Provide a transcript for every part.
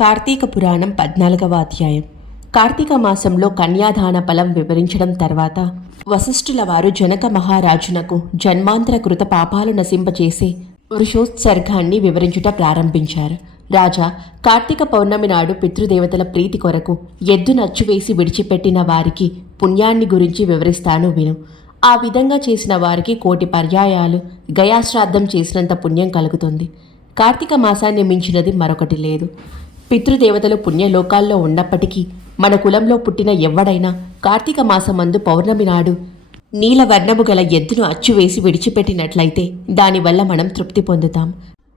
కార్తీక పురాణం 14వ అధ్యాయం. కార్తీక మాసంలో కన్యాదాన ఫలం వివరించడం తర్వాత వశిష్ఠుల వారు జనక మహారాజునకు జన్మాంతర కృత పాపాలు నశింపచేసే వృషోత్సర్గాన్ని వివరించుట ప్రారంభించారు. రాజా, కార్తీక పౌర్ణమి నాడు పితృదేవతల ప్రీతి కొరకు ఎద్దు నచ్చువేసి విడిచిపెట్టిన వారికి పుణ్యాన్ని గురించి వివరిస్తాను విను. ఆ విధంగా చేసిన వారికి 1,000,000 పర్యాయాలు గయాశ్రాద్ధం చేసినంత పుణ్యం కలుగుతుంది. కార్తీక మాసాన్ని మించినది మరొకటి లేదు. పితృదేవతలు పుణ్యలోకాల్లో ఉన్నప్పటికీ మన కులంలో పుట్టిన ఎవ్వడైనా కార్తీక మాసమందు పౌర్ణమి నాడు నీలవర్ణము గల ఎద్దును అచ్చువేసి విడిచిపెట్టినట్లయితే దానివల్ల మనం తృప్తి పొందుతాం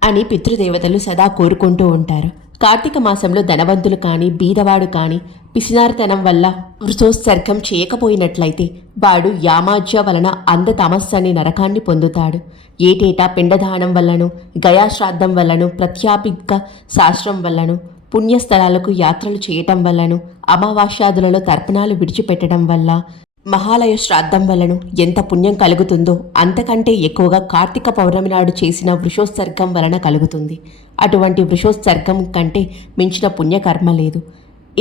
అని పితృదేవతలు సదా కోరుకుంటూ ఉంటారు. కార్తీక మాసంలో ధనవంతులు కానీ బీదవాడు కానీ పిసినారితనం వల్ల వృషోత్సర్గం చేయకపోయినట్లయితే వాడు యామాజ్య వలన తమస్సని నరకాన్ని పొందుతాడు. ఏటేటా పిండదానం వల్లను గయాశ్రాద్ధం వల్లను ప్రత్యాపిక శాస్త్రం వల్లను పుణ్యస్థలాలకు యాత్రలు చేయటం వల్లను అమావాస్యాదులలో తర్పణాలు విడిచిపెట్టడం వల్ల మహాలయ శ్రాద్ధం వలను ఎంత పుణ్యం కలుగుతుందో అంతకంటే ఎక్కువగా కార్తీక పౌర్ణమి నాడు చేసిన వృషోత్సర్గం వలన కలుగుతుంది. అటువంటి వృషోత్సర్గం కంటే మించిన పుణ్యకర్మ లేదు.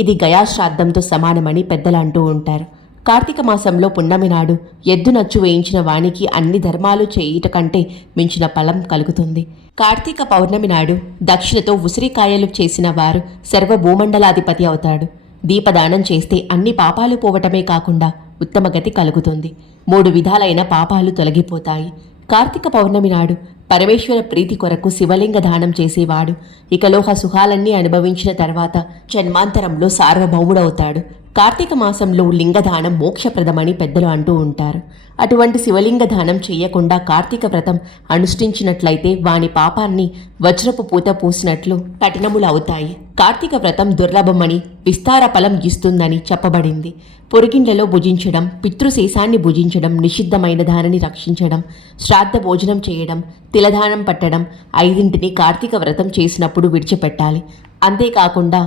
ఇది గయాశ్రాద్ధంతో సమానమని పెద్దలు అంటూ ఉంటారు. కార్తీక మాసంలో పున్నమి నాడు ఎద్దు నచ్చు వేయించిన వానికి అన్ని ధర్మాలు చేయుట కంటే మించిన ఫలం కలుగుతుంది. కార్తీక పౌర్ణమి నాడు దక్షిణతో ఉసిరికాయలు చేసిన వారు సర్వభూమండలాధిపతి అవుతాడు. దీపదానం చేస్తే అన్ని పాపాలు పోవటమే కాకుండా ఉత్తమ గతి కలుగుతుంది. 3 విధాలైన పాపాలు తొలగిపోతాయి. కార్తీక పౌర్ణమి నాడు పరమేశ్వర ప్రీతి కొరకు శివలింగ దానం చేసేవాడు ఇకలోహ సుఖాలన్నీ అనుభవించిన తర్వాత జన్మాంతరంలో సార్వభౌముడవుతాడు. కార్తీక మాసంలో లింగదానం మోక్షప్రదమని పెద్దలు అంటూ ఉంటారు. అటువంటి శివలింగ దానం చేయకుండా కార్తీక వ్రతం అనుష్ఠించినట్లయితే వాని పాపాన్ని వజ్రపు పూత పూసినట్లు కఠినములు అవుతాయి. కార్తీక వ్రతం దుర్లభమని విస్తార ఫలం ఇస్తుందని చెప్పబడింది. పొరుగిండ్లలో భుజించడం, పితృశేషాన్ని భుజించడం, నిషిద్ధమైన దానిని రక్షించడం, శ్రాద్ధ భోజనం చేయడం, తిలదానం పట్టడం 5 కార్తీక వ్రతం చేసినప్పుడు విడిచిపెట్టాలి. అంతేకాకుండా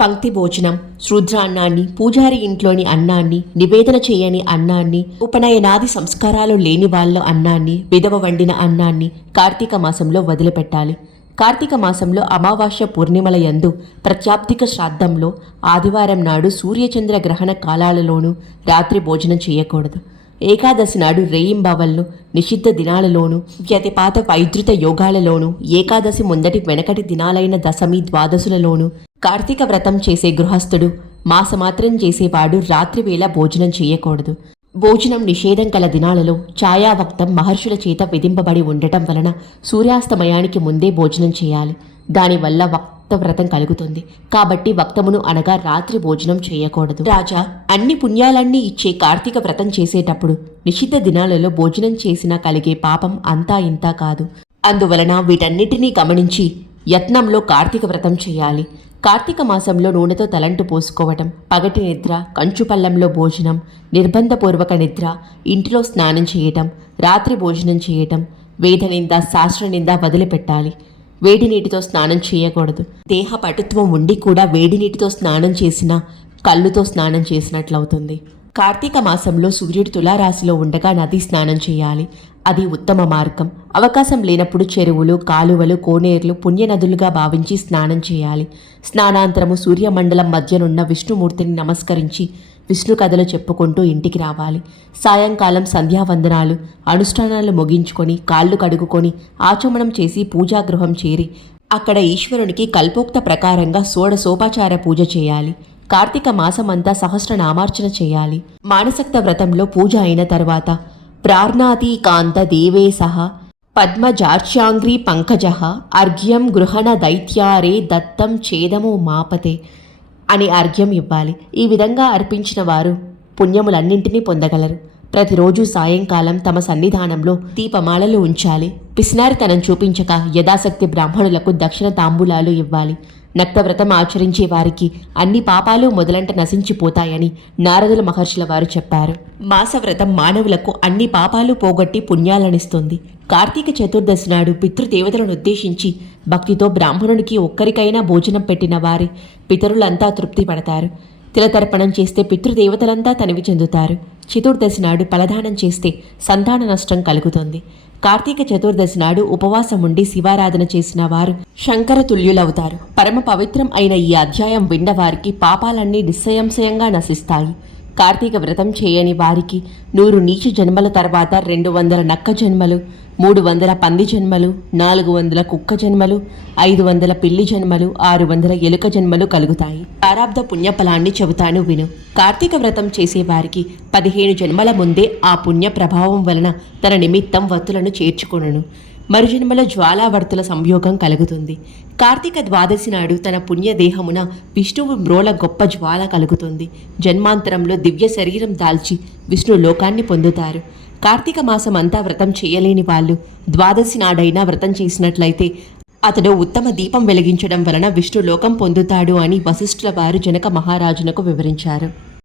పంక్తి భోజనం, శూద్రాన్నాన్ని, పూజారి ఇంట్లోని అన్నాన్ని, నివేదన చేయని అన్నాన్ని, ఉపనయనాది సంస్కారాలు లేని వాళ్ళ అన్నాన్ని, విధవ వండిన అన్నాన్ని కార్తీక మాసంలో వదిలిపెట్టాలి. కార్తీక మాసంలో అమావాస్య పూర్ణిమల యందు ప్రత్యాప్తిక శ్రాద్ధంలో ఆదివారం నాడు సూర్యచంద్ర గ్రహణ కాలాలలోనూ రాత్రి భోజనం చేయకూడదు. ఏకాదశి నాడు రేయింబవళ్ళు నిషిద్ధ దినాలలోనూ వ్యతిపాత వైద్యుత యోగాలలోనూ ఏకాదశి ముందటి వెనకటి దినాలైన దశమి ద్వాదశులలోనూ కార్తీక వ్రతం చేసే గృహస్థుడు మాసమాత్రం చేసేవాడు రాత్రివేళ భోజనం చేయకూడదు. భోజనం నిషేధం కల దినాలలో ఛాయావక్తం మహర్షుల చేత విధింపబడి ఉండటం వలన సూర్యాస్తమయానికి ముందే భోజనం చేయాలి. దానివల్ల వ్రతం కలుగుతుంది. కాబట్టి వక్తమును అనగా రాత్రి భోజనం చేయకూడదు. రాజా, అన్ని పుణ్యాలన్నీ ఇచ్చే కార్తీక వ్రతం చేసేటప్పుడు నిషిద్ధ దినాలలో భోజనం చేసినా కలిగే పాపం అంతా ఇంతా కాదు. అందువలన వీటన్నిటినీ గమనించి యత్నంలో కార్తీక వ్రతం చేయాలి. కార్తీక మాసంలో నూనెతో తలంటు పోసుకోవటం, పగటి నిద్ర, కంచుపల్లంలో భోజనం, నిర్బంధపూర్వక నిద్ర, ఇంటిలో స్నానం చేయటం, రాత్రి భోజనం చేయటం, వేదనింద, శాస్త్రనింద వదిలిపెట్టాలి. వేడి నీటితో స్నానం చేయకూడదు. దేహ పటుత్వం ఉండి కూడా వేడి నీటితో స్నానం చేసినా కళ్ళుతో స్నానం చేసినట్లవుతుంది. కార్తీక మాసంలో సూర్యుడు తులారాశిలో ఉండగా నది స్నానం చేయాలి. అది ఉత్తమ మార్గం. అవకాశం లేనప్పుడు చెరువులు, కాలువలు, కోనేర్లు పుణ్యనదులుగా భావించి స్నానం చేయాలి. స్నానాంతరము సూర్యమండలం మధ్యనున్న విష్ణుమూర్తిని నమస్కరించి విష్ణు కథలు చెప్పుకుంటూ ఇంటికి రావాలి. సాయంకాలం సంధ్యావందనాలు, అనుష్ఠానాలు ముగించుకొని కాళ్ళు కడుగుకొని ఆచమనం చేసి పూజాగృహం చేరి అక్కడ ఈశ్వరునికి కల్పోక్త ప్రకారంగా షోడశోపచార పూజ చేయాలి. కార్తీక మాసమంతా సహస్రనామార్చన చేయాలి. మానసక్త వ్రతంలో పూజ అయిన తర్వాత ప్రార్ణాతీకాంత దేవేశః పద్మజార్చాంగ్రీ పంకజః అర్ఘ్యం గృహణ దైత్యారే దత్తం ఛేదము మాపతే అని అర్ఘ్యం ఇవ్వాలి. ఈ విధంగా అర్పించిన వారు పుణ్యములన్నింటినీ పొందగలరు. ప్రతిరోజు సాయంకాలం తమ సన్నిధానంలో దీపమాలలు ఉంచాలి. పిసినారితనం చూపించక యథాశక్తి బ్రాహ్మణులకు దక్షిణ తాంబూలాలు ఇవ్వాలి. నక్తవ్రతం ఆచరించే వారికి అన్ని పాపాలు మొదలంట నశించిపోతాయని నారదుల మహర్షుల వారు చెప్పారు. మాసవ్రతం మానవులకు అన్ని పాపాలు పోగొట్టి పుణ్యాలనిస్తుంది. కార్తీక చతుర్దశి నాడు పితృదేవతలను ఉద్దేశించి భక్తితో బ్రాహ్మణునికి ఒక్కరికైనా భోజనం పెట్టిన వారి పితరులంతా తృప్తి పడతారు. తిలతర్పణం చేస్తే పితృదేవతలంతా తనివి చెందుతారు. చతుర్దశి నాడు ఫలదానం చేస్తే సంతాన నష్టం కలుగుతుంది. కార్తీక చతుర్దశి నాడు ఉపవాసం ఉండి శివారాధన చేసిన వారు శంకర తుల్యులవుతారు. పరమ పవిత్రం అయిన ఈ అధ్యాయం విన్నవారికి పాపాలన్నీ నిస్సంశయంగా నశిస్తాయి. కార్తీక వ్రతం చేయని వారికి 100 నీచ జన్మల తర్వాత 200 నక్క జన్మలు, 300 పంది జన్మలు, 400 కుక్క జన్మలు, 500 పిల్లి జన్మలు, 600 ఎలుక జన్మలు కలుగుతాయి. ప్రారాబ్ధ పుణ్యఫలాన్ని చెబుతాను విను. కార్తీక వ్రతం చేసేవారికి 15 జన్మల ముందే ఆ పుణ్య ప్రభావం వలన తన నిమిత్తం వత్తులను చేర్చుకొనును. మరుజన్మలో జ్వాలావర్తుల సంయోగం కలుగుతుంది. కార్తీక ద్వాదశి నాడు తన పుణ్యదేహమున విష్ణువు మ్రోల గొప్ప జ్వాల కలుగుతుంది. జన్మాంతరంలో దివ్య శరీరం దాల్చి విష్ణు లోకాన్ని పొందుతారు. కార్తీక మాసం అంతా వ్రతం చేయలేని వాళ్ళు ద్వాదశి నాడైనా వ్రతం చేసినట్లయితే అతడు ఉత్తమ దీపం వెలిగించడం వలన విష్ణు లోకం పొందుతాడు అని వశిష్ఠుల వారు జనక మహారాజునకు వివరించారు.